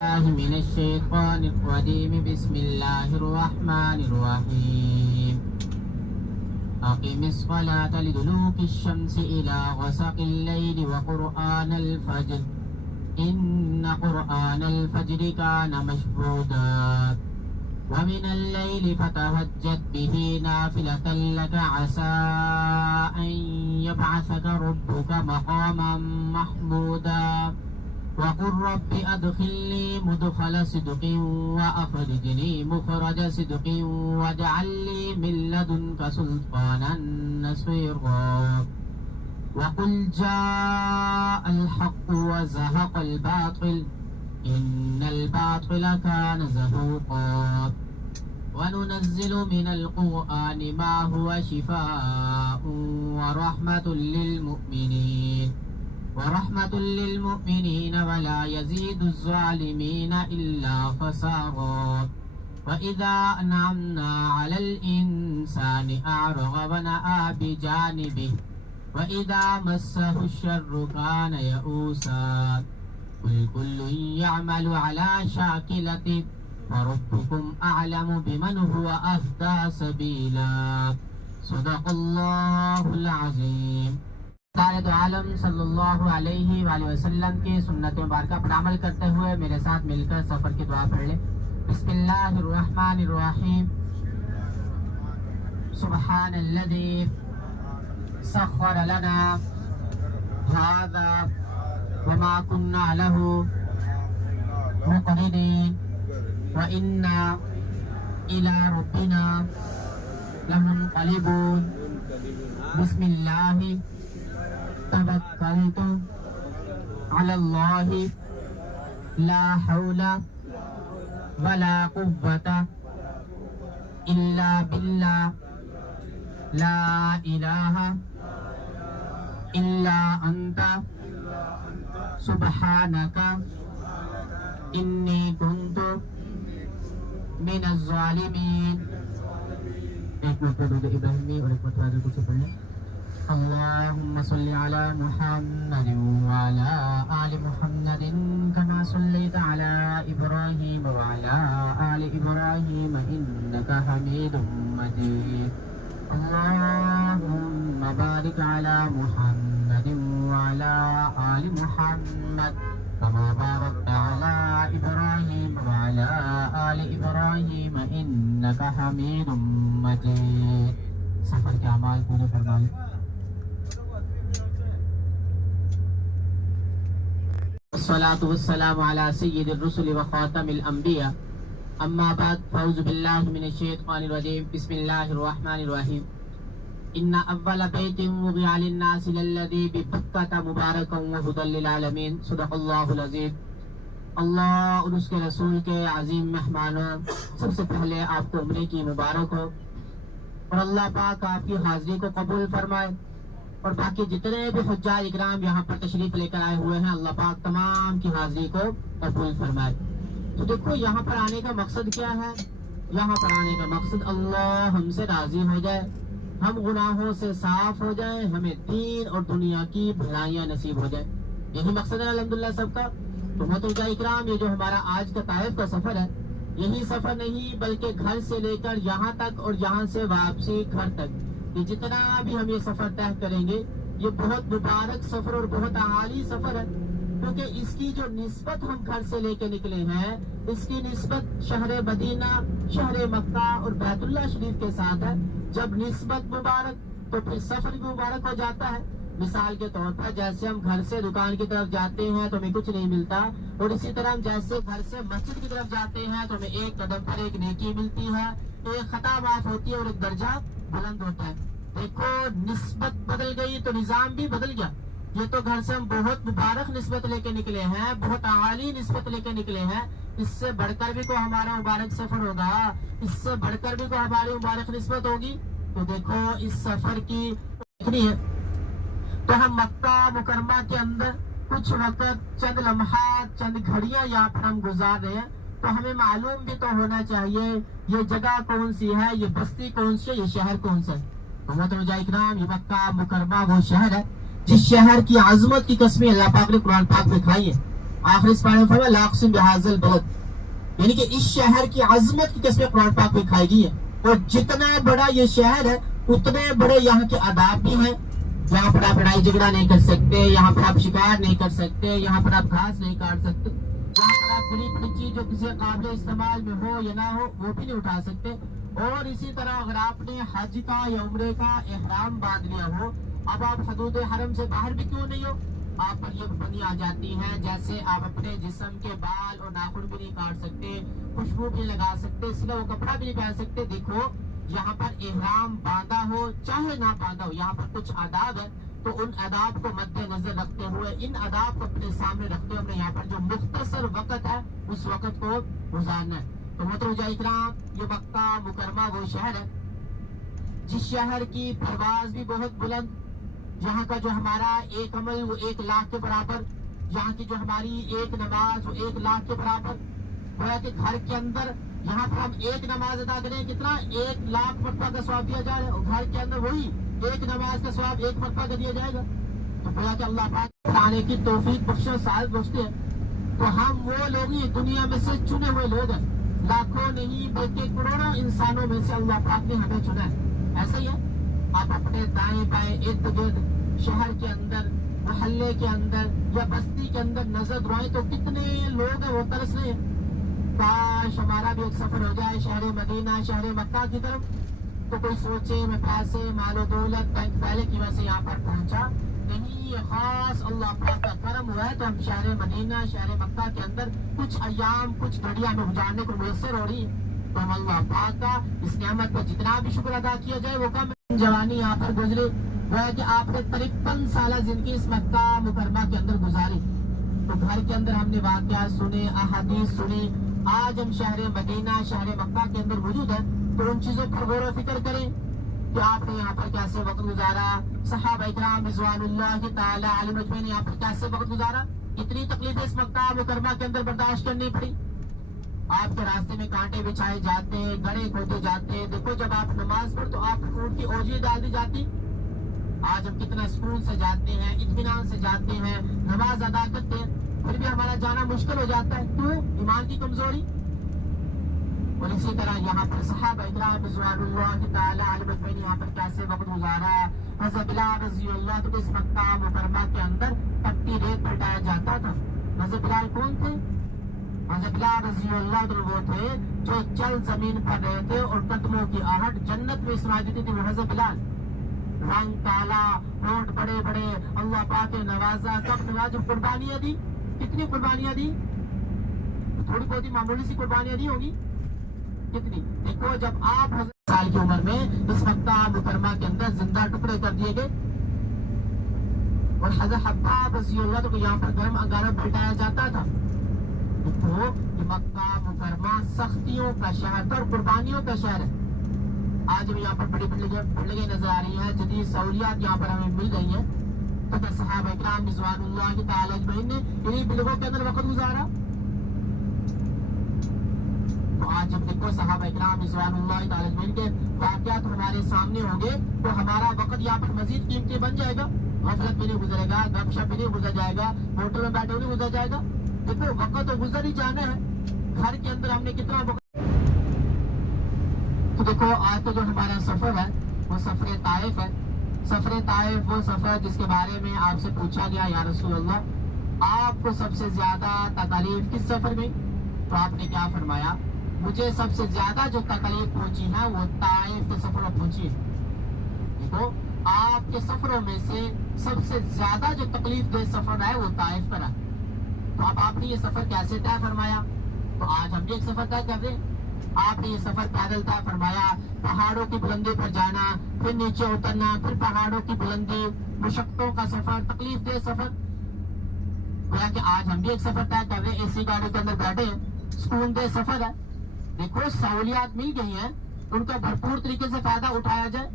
من الشيطان الرجيم بسم الله الرحمن الرحيم أقم الصلاة لدلوك الشمس إلى غسق الليل وقرآن الفجر إن قرآن الفجر كان مشهودا ومن الليل فتهجد به نافلة لك عسى أن يبعثك ربك مقاما محمودا وقل رب أدخلني مدخل صدق وأخرجني مخرج صدق واجعل لي من لدنك سلطانا نصيرا وقل جاء الحق وزهق الباطل إن الباطل كان زهوقا وننزل من القرآن ما هو شفاء ورحمة للمؤمنين ولا يزيد الظالمين إلا خسارا وإذا أنعمنا على الإنسان أعرض ونأى بجانبه وإذا مسه الشر كان يئوسا قل كل يعمل على شاكلته فربكم أعلم بمن هو أهدى سبيلا صدق الله العظيم. سارد عالم صلی اللہ علیہ وآلہ وسلم کی سنت مبارکہ پر عمل کرتے ہوئے میرے ساتھ مل کر سفر کی دعا پڑھ لیں. بسم اللہ الرحمن الرحیم. سبحان الذی سخر لنا هذا وما كنا له مقرنين وإنا إلى ربنا لمنقلبون. بسم اللہ توکلت علی اللہ لا حول ولا قوة الا باللہ لا الہ الا انت سبحانک انی کنت من الظالمین. ایک مرتبہ درود ابراہیمی اور ایک مرتبہ درود قدسی پڑھ لیں. اللهم صل على محمد وعلى آل محمد كما صليت على إبراهيم وعلى آل إبراهيم إنك حميد مجيد. اللهم بارك على محمد وعلى آل محمد كما باركت على إبراهيم وعلى آل إبراهيم إنك حميد مجيد. سفر کے اعمال پورے فرما لیں. الصلاة والسلام على سيد الرسل وخاتم الأنبياء أما بعد فأعوذ بالله من الشيطان الرجيم بسم الله الرحمن الرحيم. إن أول بيت وضع للناس للذي ببكة مباركا وهدى للعالمين. صدق الله العظيم. اللہ اور اس کے رسول کے عظیم مہمانوں، سب سے پہلے آپ کو عمرے کی مبارک ہو اور اللہ پاک آپ کی حاضری کو قبول فرمائے. اور باقی جتنے بھی حجاج اکرام یہاں پر تشریف لے کر آئے ہوئے ہیں اللہ پاک تمام کی حاضری کو قبول فرمائے. تو دیکھو یہاں پر آنے کا مقصد کیا ہے؟ یہاں پر آنے کا مقصد اللہ ہم سے راضی ہو جائے، ہم گناہوں سے صاف ہو جائیں، ہمیں دین اور دنیا کی بھلائیاں نصیب ہو جائے. یہی مقصد ہے الحمدللہ سب کا. تو محترم اکرام، یہ جو ہمارا آج کا طائف کا سفر ہے، یہی سفر نہیں بلکہ گھر سے لے کر یہاں تک اور یہاں سے واپسی گھر تک، کہ جتنا بھی ہم یہ سفر طے کریں گے یہ بہت مبارک سفر اور بہت اعالی سفر ہے. کیونکہ اس کی جو نسبت ہم گھر سے لے کے نکلے ہیں، اس کی نسبت شہر مدینہ، شہر مکہ اور بیت اللہ شریف کے ساتھ ہے. جب نسبت مبارک تو پھر سفر بھی مبارک ہو جاتا ہے. مثال کے طور پر جیسے ہم گھر سے دکان کی طرف جاتے ہیں تو ہمیں کچھ نہیں ملتا، اور اسی طرح ہم جیسے گھر سے مسجد کی طرف جاتے ہیں تو ہمیں ایک قدم پر ایک نیکی ملتی ہے، ایک خطا معاف ہوتی ہے اور ایک درجہ بلند ہوتا ہے. دیکھو نسبت بدل گئی تو نظام بھی بدل گیا. یہ تو گھر سے ہم بہت مبارک نسبت لے کے نکلے ہیں، بہت اعالی نسبت لے کے نکلے ہیں. اس سے بڑھ کر بھی کوئی ہمارا مبارک سفر ہوگا، اس سے بڑھ کر بھی کوئی ہماری مبارک نسبت ہوگی. تو دیکھو اس سفر کی دیکھنی ہے تو ہم مکہ مکرمہ کے اندر کچھ وقت، چند لمحات، چند گھڑیاں یہاں پر ہم گزار رہے ہیں. تو ہمیں معلوم بھی تو ہونا چاہیے یہ جگہ کون سی ہے، یہ بستی کون سی ہے، یہ شہر کون سا ہے. اکرام، یہ مکہ مکرمہ وہ شہر ہے جس شہر کی عظمت کی قسمیں اللہ پاک نے قرآن پاک میں کھائی ہے. آخر اس پارے میں فرمایا لا اقسم بہذا البلد، یعنی کہ اس شہر کی عظمت کی قسمیں قرآن پاک میں کھائی گئی ہے. اور جتنا بڑا یہ شہر ہے اتنے بڑے یہاں کے آداب بھی ہیں. یہاں پر آپ لڑائی جھگڑا نہیں کر سکتے، یہاں پر آپ شکار نہیں کر سکتے، یہاں پر آپ گھاس نہیں کاٹ سکتے، یہاں پر آپ گلی پڑی چیز جو کسی قابل استعمال میں ہو یا نہ ہو وہ بھی نہیں اٹھا سکتے. اور اسی طرح اگر آپ نے حج کا یا عمرے کا احرام باندھ لیا ہو، اب آپ حدود حرم سے باہر بھی کیوں نہیں ہو، آپ پر یہ پابندی آ جاتی ہے. جیسے آپ اپنے جسم کے بال اور ناخن بھی نہیں کاٹ سکتے، خوشبو بھی لگا سکتے، سلا وہ کپڑا بھی نہیں پہن سکتے. دیکھو یہاں پر احرام باندھا ہو چاہے نہ باندھا ہو، یہاں پر کچھ آداب ہے، تو ان آداب کو مد نظر رکھتے ہوئے، ان آداب کو اپنے سامنے رکھتے ہوئے یہاں پر جو مختصر وقت ہے اس وقت کو گزارنا ہے. تو محترم اکرام، یہ مکہ مکرمہ وہ شہر ہے جس شہر کی پرواز بھی بہت بلند، یہاں کا جو ہمارا ایک عمل وہ 1,00,000 کے برابر، یہاں کی جو ہماری ایک نماز وہ 1,00,000 کے برابر. گویا کہ گھر کے اندر یہاں پر ہم ایک نماز ادا کریں کتنا 1,00,000 مرتبہ کا ثواب دیا جائے گا، گھر کے اندر وہی ایک نماز کا ثواب 1 مرتبہ کا دیا جائے گا. تو گویا کہ اللہ پاک آنے کی توفیق بخش و سعادت بخشتے ہیں. تو ہم وہ لوگ ہی دنیا میں سے چنے ہوئے لوگ ہیں، لاکھوں نہیں بلکہ کروڑوں انسانوں میں سے اللہ پاک نے ہمیں چنا ہے. ایسا ہی ہے آپ اپنے دائیں بائیں ارد گرد شہر کے اندر، محلے کے اندر یا بستی کے اندر نظر دوڑائیں تو کتنے لوگ ہیں وہ ترس رہے ہیں کاش ہمارا بھی ایک سفر ہو جائے شہر مدینہ شہر مکہ کی طرف. تو کوئی سوچے میں پیسے مال و دولت بینک پہلے کی وجہ سے یہاں پر پہنچا نہیں، یہ خاص اللہ پاک کا کرم ہوا ہے تو ہم شہر مدینہ شہر مکہ کے اندر کچھ ایام کچھ گھڑیاں ہمیں گزارنے کو میسر ہو رہی ہے. تو ہم اللہ پاک کا اس نعمت پر جتنا بھی شکر ادا کیا جائے وہ کم. جوانی یہاں پر گزری، وہ ہے کہ آپ نے 53 سالہ زندگی اس مکہ مکرمہ کے اندر گزاری. تو گھر کے اندر ہم نے واقعات سنے، احادیث سنی. آج ہم شہر مدینہ شہر مکہ کے اندر موجود ہیں تو ان چیزوں پر غور و فکر کریں کہ آپ نے یہاں پر کیسے وقت گزارا، صحابہ اکرام رضوان اللہ تعالی علیہم اجمعین نے یہاں پر کیسے وقت گزارا. اتنی تکلیفیں اس مکہ مکرمہ کے اندر برداشت کرنی پڑی. آپ کے راستے میں کانٹے بچھائے جاتے، گڑھے کھودے جاتے. دیکھو جب آپ نماز پڑھ تو آپ اونٹ کی اوجھی ڈال دی جاتی. آج ہم کتنا سکون سے جاتے ہیں، اطمینان سے جاتے ہیں، نماز ادا کرتے ہیں، پھر بھی ہمارا جانا مشکل ہو جاتا ہے. کیوں؟ ایمان کی کمزوری. اور اسی طرح یہاں پر صحابہ اکرام رضوان اللہ تعالی علیہم اجمعین یہاں پر کیسے وقت گزارا. حضرت بلال رضی اللہ عنہ اس مکہ مکرمہ کے اندر پٹی ریت پلٹایا جاتا تھا. حضرت بلال کون تھے؟ حضرت بلال رضی اللہ عنہ وہ تھے جو چل زمین پر رہے تھے اور قدموں کی آہٹ جنت میں سنائی دیتی تھی. وہ حضرت بلال، رنگ کالا، ہونٹ بڑے بڑے، اللہ پاک نے نوازا. کب نوازا؟ قربانیاں دی. کتنی قربانیاں دی؟ تھوڑی بہت ہی معمولی سی قربانیاں دی ہوگی. کتنی؟ دیکھو جب آپ 1000 سال کی عمر میں اس مکہ مکرمہ کے اندر زندہ ٹکڑے کر دیے گئے اور حضرت حباب رضی اللہ عنہ کو یہاں پر گرم انگارہ بلٹایا جاتا تھا. تو یہ مکہ مکرمہ سختیوں کا شہر تھا اور قربانیوں کا شہر ہے. آج ہم یہاں پر بڑی بلڈنگیں نظر آ رہی ہیں، جدید سہولیات یہاں پر ہمیں مل رہی ہیں. تو صحابہ اکرام رضوان اللہ تعالی اجمعین نے انہی بلڈنگوں کے اندر وقت گزارا. تو آج جب دیکھو صحابہ اکرام رضوان اللہ تعالی اجمعین کے واقعات ہمارے سامنے ہوں گے تو ہمارا وقت یہاں پر مزید قیمتی بن جائے گا. غفلت بھی نہیں گزرے گا، گپ شپ بھی نہیں گزر جائے گا، ہوٹل میں بیٹھے نہیں گزر جائے گا. دیکھو وقت تو گزر ہی جانا ہے. گھر کے اندر ہم نے کتنا وقت. تو دیکھو آج کا جو ہمارا سفر ہے وہ سفر طائف ہے. سفر طائف وہ سفر جس کے بارے میں آپ سے پوچھا گیا یا رسول اللہ آپ کو سب سے زیادہ تکلیف کس سفر میں؟ تو آپ نے کیا فرمایا؟ مجھے سب سے زیادہ جو تکلیف پہنچی ہے وہ طائف کے سفر میں پہنچی ہے. دیکھو آپ کے سفروں میں سے سب سے زیادہ جو تکلیف دہ سفر ہے وہ طائف پر ہے. تو اب آپ نے یہ سفر کیسے طے فرمایا؟ تو آج ہم بھی ایک سفر طے کر رہے ہیں. آپ نے یہ سفر پیدل طے فرمایا، پہاڑوں کی بلندی پر جانا، پھر نیچے اترنا، پھر پہاڑوں کی بلندی، مشقتوں کا سفر، تکلیف دہ سفر. گویا کہ آج ہم بھی ایک سفر طے کر رہے ہیں، اے سی گاڑی کے اندر بیٹھے ہیں، سکون دہ سفر ہے. دیکھو سہولیات مل گئی ہیں، ان کا بھرپور طریقے سے فائدہ اٹھایا جائے.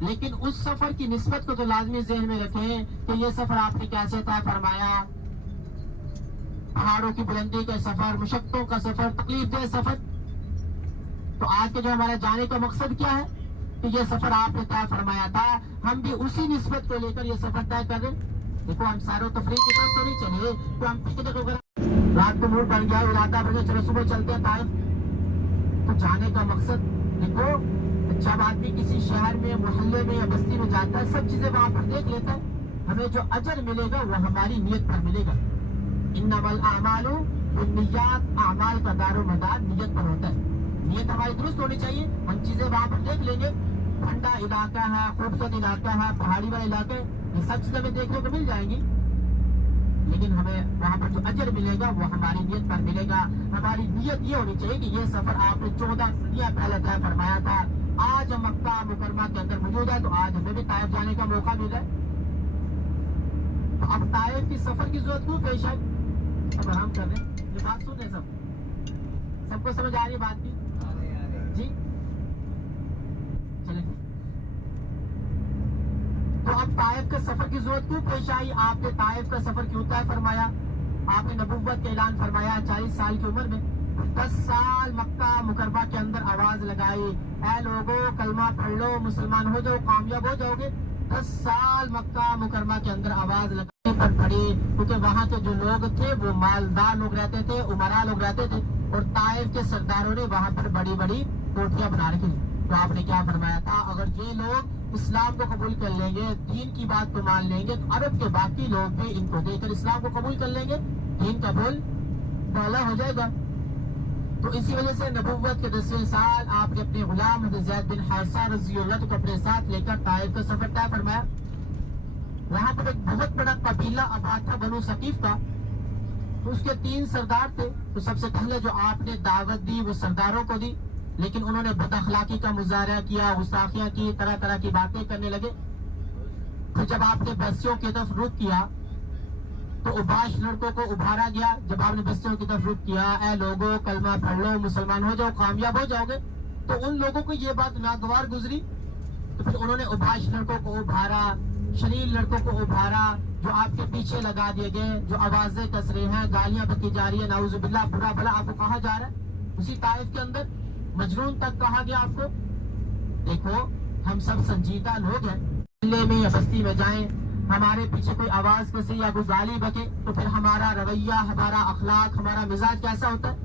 لیکن اس سفر کی نسبت کو تو لازمی ذہن میں رکھیں کہ یہ سفر آپ نے کیسے طے فرمایا. پہاڑوں کی بلندی کا سفر، مشقتوں کا سفر، تکلیف دہ سفر. تو آج کے جو ہمارا جانے کا مقصد کیا ہے کہ یہ سفر آپ نے طے فرمایا تھا، ہم بھی اسی نسبت کو لے کر یہ سفر طے کر رہے. دیکھو ہم ساروں تفریح کی طرف تو نہیں چلے تو ہم پکنک وغیرہ رات کو موڈ بن گیا ارادہ بن گیا چلو صبح چلتے ہیں طائف. تو جانے کا مقصد دیکھو جب آدمی کسی شہر میں محلے میں یا بستی میں جاتا ہے سب چیزیں وہاں پر دیکھ لیتا ہے, ہمیں جو اجر ملے گا وہ ہماری نیت پر ملے گا. انما الاعمال بالنیات, اعمال کا دار و مدار نیت پر ہوتا ہے. نیت ہماری درست ہونی چاہیے. ہم چیزیں وہاں پر دیکھ لیں گے, ٹھنڈا علاقہ ہے, خوبصورت علاقہ ہے, پہاڑی والا علاقہ ہے, یہ سب چیزیں ہمیں دیکھنے کو مل جائیں گی, لیکن ہمیں وہاں پر جو اجر ملے گا وہ ہماری نیت پر ملے گا. ہماری نیت یہ ہونی چاہیے کہ یہ سفر آپ نے 14 صدیاں پہلے طے فرمایا تھا, آج ہم مکہ مکرمہ کے اندر موجود ہے تو آج ہمیں بھی طائف جانے کا موقع مل رہا ہے. تو اب طائف کی سفر کی ضرورت کیوں پیش آئی؟ سب آرام کر رہے ہیں, یہ بات سن رہے سب کو سمجھ آ رہی ہے بات کی جی؟ چلیں تو اب طائف کے سفر کی ضرورت کیوں پیش آئی؟ آپ نے طائف کا سفر کیوں طے فرمایا؟ آپ نے نبوت کا اعلان فرمایا 40 سال کی عمر میں, 10 سال مکہ مکرمہ کے اندر آواز لگائی, اے لوگوں کلمہ پڑھ لو مسلمان ہو جاؤ کامیاب ہو جاؤ گے. 10 سال مکہ مکرمہ کے اندر آواز لگانے پر پڑی, کیونکہ وہاں کے جو لوگ تھے وہ مالدار لوگ رہتے تھے, امراء لوگ رہتے تھے, اور طائف کے سرداروں نے وہاں پر بڑی بڑی کوٹھیاں بنا رکھی. تو آپ نے کیا فرمایا تھا, اگر یہ لوگ اسلام کو قبول کر لیں گے, دین کی بات کو مان لیں گے, تو عرب کے باقی لوگ بھی ان کو دیکھ کر اسلام کو قبول کر لیں گے, دین کا بول بالا ہو جائے گا. تو اسی وجہ سے نبوت کے 10ویں سال آپ نے اپنے غلام حضرت زید بن حارثہ رضی اللہ کو اپنے ساتھ لے کر طائف کا سفر طے فرمایا. وہاں پر ایک بہت بڑا قبیلہ آباد تھا بنو ثقیف کا, تو اس کے 3 سردار تھے. تو سب سے پہلے جو آپ نے دعوت دی وہ سرداروں کو دی, لیکن انہوں نے بد اخلاقی کا مظاہرہ کیا, گستاخیاں کی, طرح طرح کی باتیں کرنے لگے. تو جب آپ نے بستیوں کی طرف رخ کیا تو اوباش لڑکوں کو ابھارا گیا. جب آپ نے بستیوں کی طرف رخ کیا, اے لوگوں کلمہ پڑھ لو مسلمان ہو جاؤ کامیاب ہو جاؤ گے, تو ان لوگوں کو یہ بات ناگوار گزری. تو پھر انہوں نے اوباش لڑکوں کو ابھارا, شلیل لڑکوں کو ابھارا, جو آپ کے پیچھے لگا دیے گئے, جو آوازیں کس رہے ہیں, گالیاں بکی جا رہی ہے, نعوذ باللہ برا بھلا آپ کو کہا جا رہا ہے. اسی طائف کے اندر مجنون تک کہا گیا آپ کو. دیکھو ہم سب سنجیدہ لوگ ہیں, محلے میں یا بستی میں جائیں, ہمارے پیچھے کوئی آواز کسے یا کوئی گالی بکے تو پھر ہمارا رویہ, ہمارا اخلاق, ہمارا مزاج کیسا ہوتا ہے؟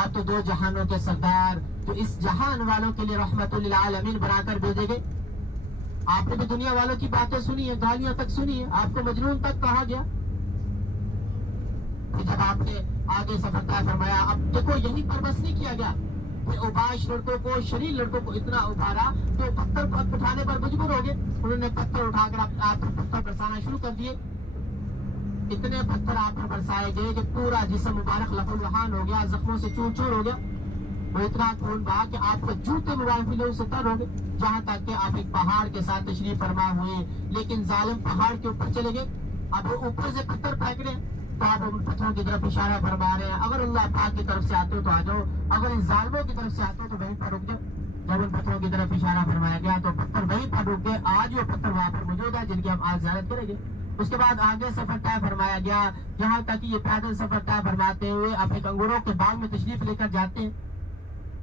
آپ تو 2 جہانوں کے سردار جو اس جہان والوں کے لیے رحمت للعالمین بنا کر بھیجے گئے. آپ نے بھی دنیا والوں کی باتیں سنی ہیں, گالیاں تک سنی ہیں, آپ کو مجنون تک کہا گیا. جب آپ نے آگے سفر طے فرمایا, اب دیکھو یہیں پر بس نہیں کیا گیا, اوباش لڑکوں کو, شلیل لڑکوں کو اتنا ابھارا تو پتھر اٹھانے پر مجبور ہو گئے. انہوں نے پتھر اٹھا کر آپ پر پتھر برسانا شروع کر دیے. اتنے پتھر آپ پر برسائے گئے کہ پورا جسم مبارک لہو لہان ہو گیا, زخموں سے چور چور ہو گیا. وہ اتنا خون بہا کہ آپ کے جوتے مبارک بھی لوگ سے تر ہو گئے, جہاں تک کہ آپ ایک پہاڑ کے ساتھ تشریف فرما ہوئے, لیکن ظالم پہاڑ کے اوپر چلے گئے. اب وہ اوپر سے پتھر پھینک رہے ہیں تو آپ ان پتھروں کی طرف اشارہ فرما رہے ہیں, اگر اللہ پاک کی طرف سے آتے ہو تو آ جاؤ, اگر ان ظالموں کی طرف سے آتے ہو تو وہیں پر رک جاؤ. جب ان پتھروں کی طرف اشارہ فرمایا گیا تو پتھر وہیں پر رک گئے. آج وہ پتھر وہاں پر موجود ہے جن کی ہم آج زیارت کریں گے. اس کے بعد آگے سفر طے فرمایا گیا, یہاں تک یہ پیدل سفر طے فرماتے ہوئے آپ ایک انگوروں کے باغ میں تشریف لے کر جاتے ہیں.